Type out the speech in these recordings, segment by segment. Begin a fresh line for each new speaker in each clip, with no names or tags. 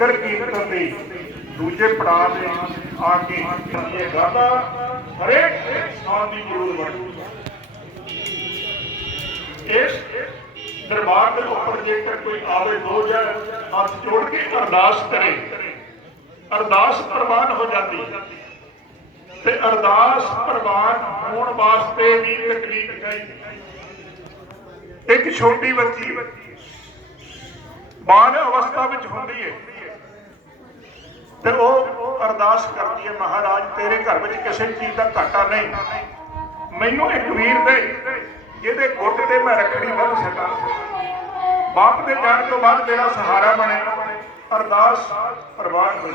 ਨਗਰ ਕੀਰਤਨ ਦੇ ਦੂਜੇ ਪੜਾਅ ਦੇ ਆ ਕੇ ਇਹ ਗਾਦਾ ਹਰੇਕ ਸਥਾਨ ਦੀ ਜ਼ਰੂਰ ਬਣੀ। ਇਸ ਦਰਬਾਰ ਦੇ ਉੱਪਰ ਜੇਕਰ ਕੋਈ ਆਵੇ ਦੋ ਜਾਂ ਹੱਥ ਜੋੜ ਕੇ ਅਰਦਾਸ ਕਰੇ, ਅਰਦਾਸ ਪ੍ਰਵਾਨ ਹੋ ਜਾਂਦੀ ਤੇ ਅਰਦਾਸ ਪ੍ਰਵਾਨ ਹੋਣ ਵਾਸਤੇ ਵੀ ਤਕਲੀਫ ਚਾਹੀਦੀ ਇੱਕ ਛੋਟੀ ਬੱਚੀ ਬਾਲ ਅਵਸਥਾ ਵਿੱਚ ਹੁੰਦੀ ਹੈ। ਤੇ ਉਹ ਅਰਦਾਸ ਕਰਦੀ ਹੈ, ਮਹਾਰਾਜ, ਤੇਰੇ ਘਰ ਵਿੱਚ ਕਿਸੇ ਚੀਜ਼ ਦਾ ਘਾਟਾ ਨਹੀਂ। ਮੈਨੂੰ ਇੱਕ ਵੀਰ ਦੇ, ਜਿਹਦੇ ਗੁੱਟ ਤੇ ਮੈਂ ਰੱਖੜੀ ਬੰਨ ਸਕਾਂ। ਬਾਪ ਦੇ ਜਾਣ ਤੋਂ ਬਾਅਦ ਮੇਰਾ ਸਹਾਰਾ ਬਣੇ ਅਰਦਾਸ ਪ੍ਰਵਾਨ ਹੋਈ।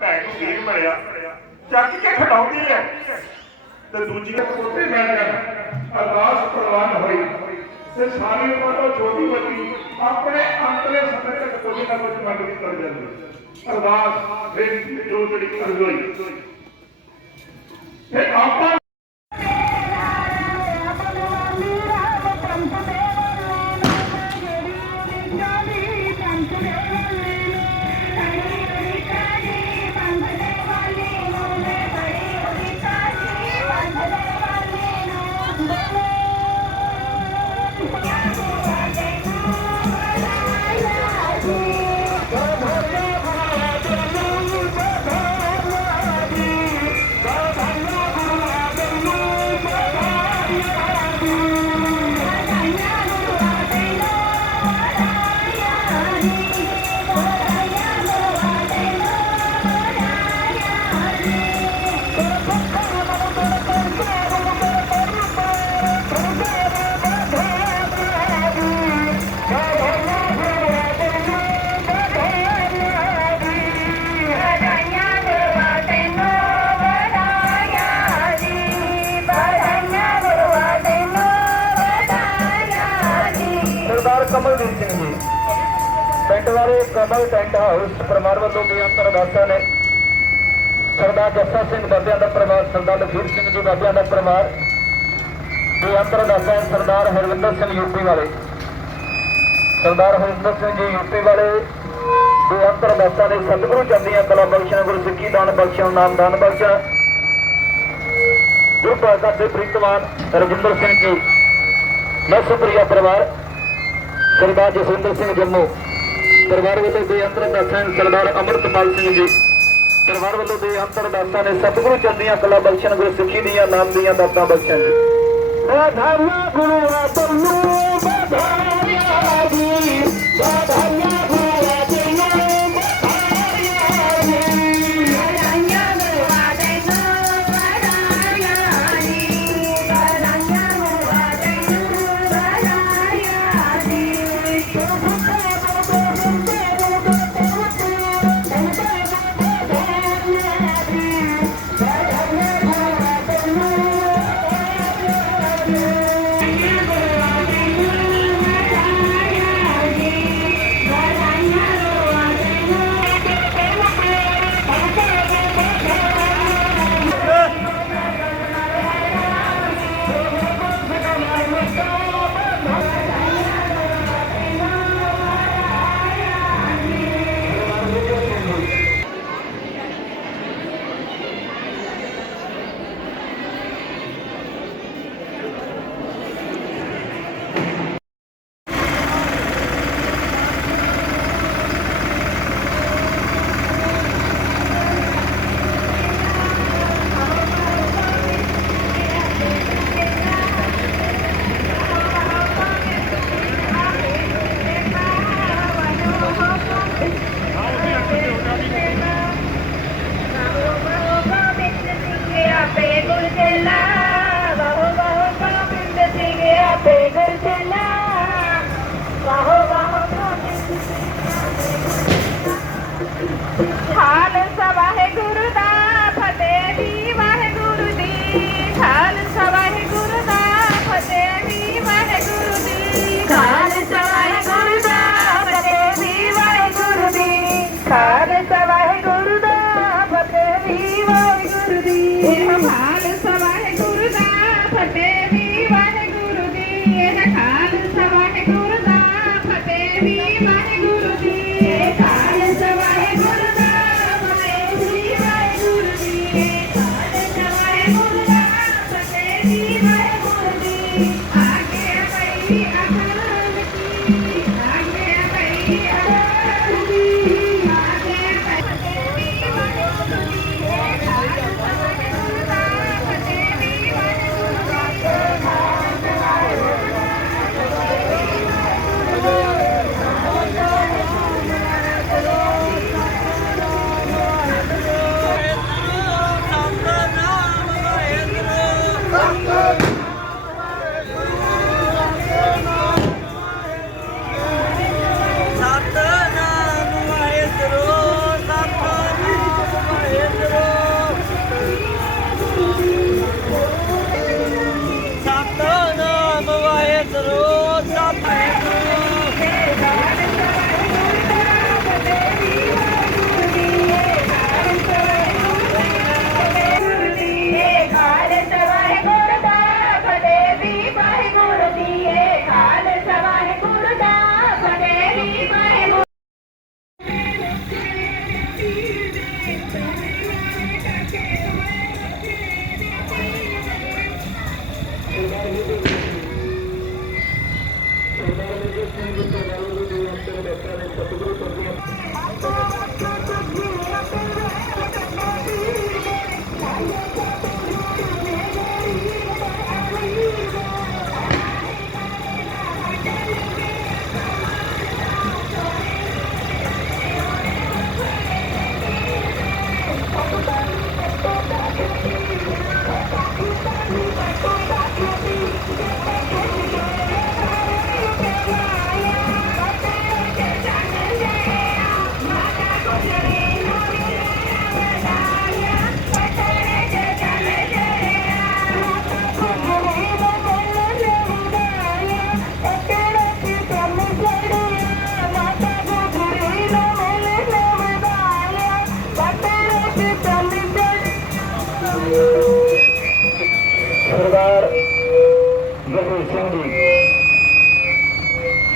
ਭੈਣ ਨੂੰ ਵੀਰ ਮਿਲਿਆ। ਚੱਕ ਕੇ ਖਟਾਉਂਦੀ ਹੈ। ਤੇ ਦੂਜੀ ਕੋਤੇ ਮਿਲ ਅਰਦਾਸ ਪ੍ਰਵਾਨ ਹੋਈ। ਤੇ ਸਾਰੀ ਉਮਰ ਉਹ ਛੋਟੀ ਬੱਚੀ ਆਪਣੇ ਅੰਤਲੇ ਸਮੇਂ ਤੱਕ ਕੋਈ ਨਾ ਕੁਝ ਮੰਗ ਕਰ ਜਾਂਦੀ ਅਰਦਾਸ ਬੇਨਤੀ
ਸਰਦਾਰ ਕਮਲਦੀਪ ਸਿੰਘ ਜੀ। ਪਿੰਡ ਵਾਲੇ ਕਮਲ ਟੈਂਟ ਹਾਊਸ ਪਰਿਵਾਰ ਵੱਲੋਂ ਬੇਅੰਤਰ ਅਰਦਾਸਾਂ ਨੇ? ਸਰਦਾਰ ਜੱਸਾ ਸਿੰਘ ਬਾਬਿਆਂ ਦਾ ਪਰਿਵਾਰ, ਸਰਦਾਰ ਲਖੀਰ ਸਿੰਘ ਜੀ ਬਾਬਿਆਂ ਦਾ ਪਰਿਵਾਰ। ਬੇਅੰਤਰ ਦਾਸਾਂ ਸਰਦਾਰ ਹਰਵਿੰਦਰ ਸਿੰਘ ਯੂਪੀ ਵਾਲੇ? ਸਰਦਾਰ ਹਰਵਿੰਦਰ ਸਿੰਘ ਜੀ ਯੂਪੀ ਵਾਲੇ ਬੇਅੰਤਰ ਅਰਦਾਸਾਂ ਨੇ? ਸਤਿਗੁਰੂ ਚੰਦੀਆਂ ਕਲਾ ਬਖਸ਼ਣ, ਗੁਰੂ ਸਿੱਖੀ ਦਾਨ ਬਖਸ਼ਣ, ਨਾਮ ਦਾਨ ਬਖਸ਼ਣ। ਗੁਰੂ ਪ੍ਰਸਾਦ ਦੇ ਪ੍ਰੀਤਵਾਨ ਰਜਿੰਦਰ ਸਿੰਘ ਜੀ ਨਸਪ੍ਰਿਆ ਪਰਿਵਾਰ। ਸਰਦਾਰ ਜਸਵਿੰਦਰ ਸਿੰਘ ਜੰਮੂ, ਪਰਿਵਾਰ ਵੱਲੋਂ ਦੇ ਅੰਤਰ ਦਾਸਾਂ ਸਰਦਾਰ ਅਮਰਤਪਾਲ ਸਿੰਘ ਜੀ, ਪਰਿਵਾਰ ਵੱਲੋਂ ਦੇ ਅੰਤਰ ਦਾਸਾਂ ਨੇ ਸਤਿਗੁਰੂ ਚੰਦੀਆਂ ਕਲਾ ਬਖਸ਼ਣ, ਗੁਰੂ ਸਿੱਖੀ ਦੀਆਂ ਨਾਮ ਦੀਆਂ ਦਾਤਾਂ ਬਖਸ਼ਣ ਜੀ। ਗੁਰੂ ਤੈਨੂੰ ਵਧਾਈਆਂ ਜੀ ਵਧਾਈਆਂ ਗੁਰੂ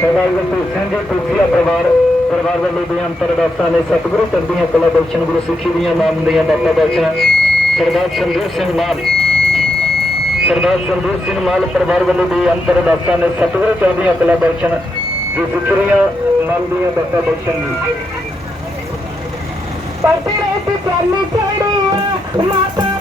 ਰਾਜਵੰਤੂ ਸਿੰਘ ਜੀ ਤੁਲਸੀਆ ਪਰਿਵਾਰ ਪਰਿਵਾਰ ਵੱਲੋਂ ਬੇਅੰਤ ਅਰਦਾਸਾਂ ਨੇ ਸਤਿਗੁਰੂ ਚੜ੍ਹਦੀਆਂ ਕਲਾ ਬਖਸ਼ਣ ਗੁਰੂ ਸਿੱਖੀ ਦੀਆਂ ਨਾਮ ਦੀਆਂ ਦਾਤਾ ਬਖਸ਼ਣ ਸਰਦਾਰ ਸੰਦੀਪ ਸਿੰਘ ਮਾਨ ਸਰਦਾਰ ਸੰਦੂਰ ਸਿੰਘ ਮਾਲ ਪਰਿਵਾਰ ਵੱਲੋਂ ਬੇਅੰਤ ਅਰਦਾਸਾਂ ਨੇ ਸਤਿਗੁਰੂ ਚੜ੍ਹਦੀਆਂ ਕਲਾ ਦਰਸ਼ਨ, ਗੁਰੂ ਸਿੱਖੀ ਦੀਆਂ ਨਾਮ ਦੀਆਂ ਦਾਤਾ ਬਖਸ਼ਣ ਜੀ
ਪਟੜੇ ਤੇ ਚੱਲ ਚੜਿਆ ਮਾਤਾ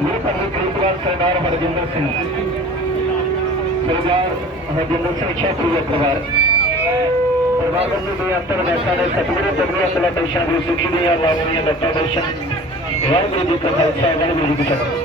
ਮੇਰੇ ਪਰਲੇ ਪ੍ਰੀਤਵਾਨ ਸਰਦਾਰ ਹਰਜਿੰਦਰ ਸਿੰਘ ਸਰਦਾਰ ਹਰਜਿੰਦਰ ਸਿੰਘ ਛੇਤਰੀ ਦੇ ਅੰਤਰ ਦੇਸ਼ਾਂ ਦੇ ਸਤਿਗੁਰੂ ਚੰਗੀਆਂ ਕਲਾ ਦਰਸ਼ਨ ਗੁਰੂ ਸਿੱਖੀ ਦੀਆਂ ਲਾਵਣੀਆਂ ਦੱਤਾ ਦਰਸ਼ਨ ਵਾਹਿਗੁਰੂ ਜੀ ਕਾ ਖਾਲਸਾ ਵਾਹਿਗੁਰੂ ਜੀ ਕੀ ਫਤਿਹ